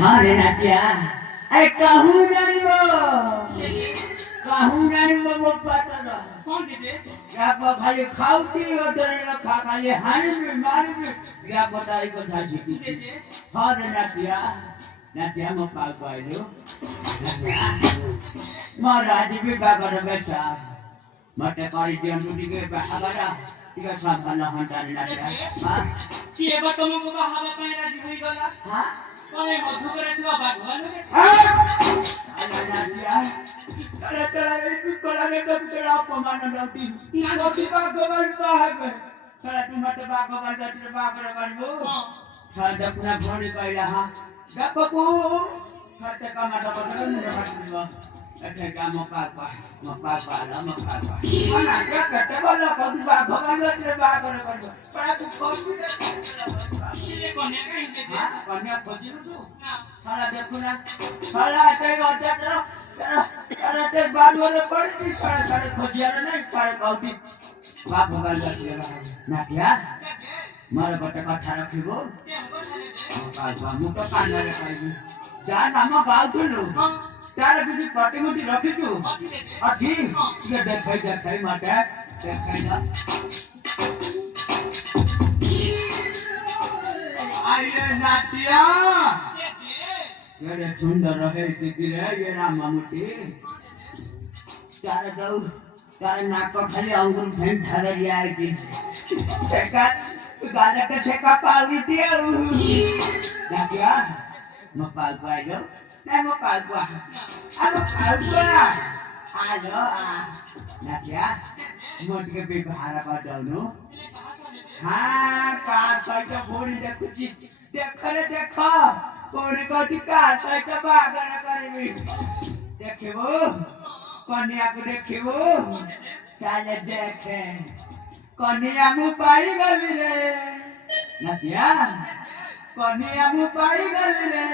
हाँ रे नाटिया अरे कहूँ जानिबो वो पता ना कौन दीदी क्या खाली खाऊती होटल ना खा खाली हानि में मारी में क्या बताई को था जी दीदी हाँ रे नाटिया मैं पाल पाइलो महाराज भी बागर बैठा मटे करी दियन टूटी के बागरा तिका साधन हंटा नाटिया हाँ के तुमको हवा पानी राजी हुई गला हाँ कने मधु करे तुआ भगवान के नाटिया तले तू कोलाने तो तेरा अपमान नौती नौती बागवान बाग तले तू मटे बागवान जाते बागर करबो हां दखना भोड़ी कइला हां गपको फटे कमा त बदन न फटबो अच्छा काम मका ला ana क्या करते बोलो कभी बागवान जाते बागर करबो पड़ा तू खोजी ये कने के दीदी हां कन्या खोजी तू ना साला देखुना साला ते गजा तेरा ते बालवाले पड़ी साला खोजिया नहीं साला कौती बाप भगवान जाती ना क्या मारे बटे कथा रखिबो बाबा मु तो कान रे खाइबी जा नाम बाल तुलु तारे किछि पटी मुटी रखिछु अथि ये देखाई माटे देखाई ना आइले नाटिया ये सुंदर रहे दीदी रे ये राम मामुटी तारे दौ तारे नाक खाली अंगुर फेन थारे आइ की सेका गाजा के सेका पावी दिया नाटिया म पाल पाइलो नहीं म पाल पा अब पाल पा आलो नाटिया मोट के व्यवहार कर जाउनु हाँ कार साइड बोली देखुची देख कोड़ी कोटी कार साइड बागर करबी देखिबो कन्या को देखिबो चले देखे कन्या मु पाई गली रे नातिया कन्या मु पाई गली रे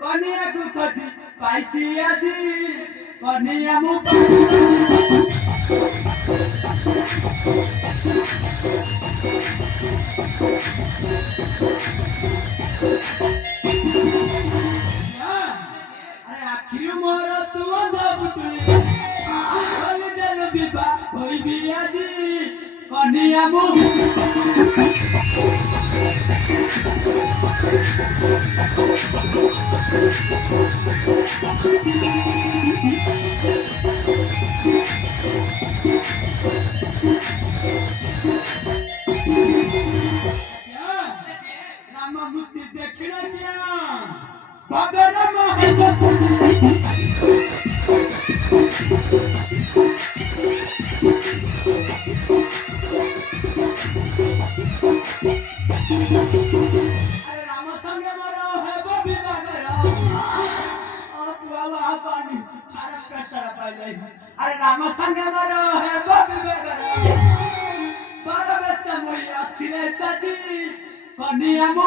कन्या को खोजी पाइची आजी कन्या मु अरे आखिर मोर तू दबुतुई होली जन बिबा होई बियाजी कन्या मु राम मुक्ति देखना क्या बाबा राम अरे राम संग मरो है वो विवाह और तू आवा पानी सारा कसरा पाई अरे राम संग मरो है वो विवाह परवेश समय अथिले सजी कन्या मु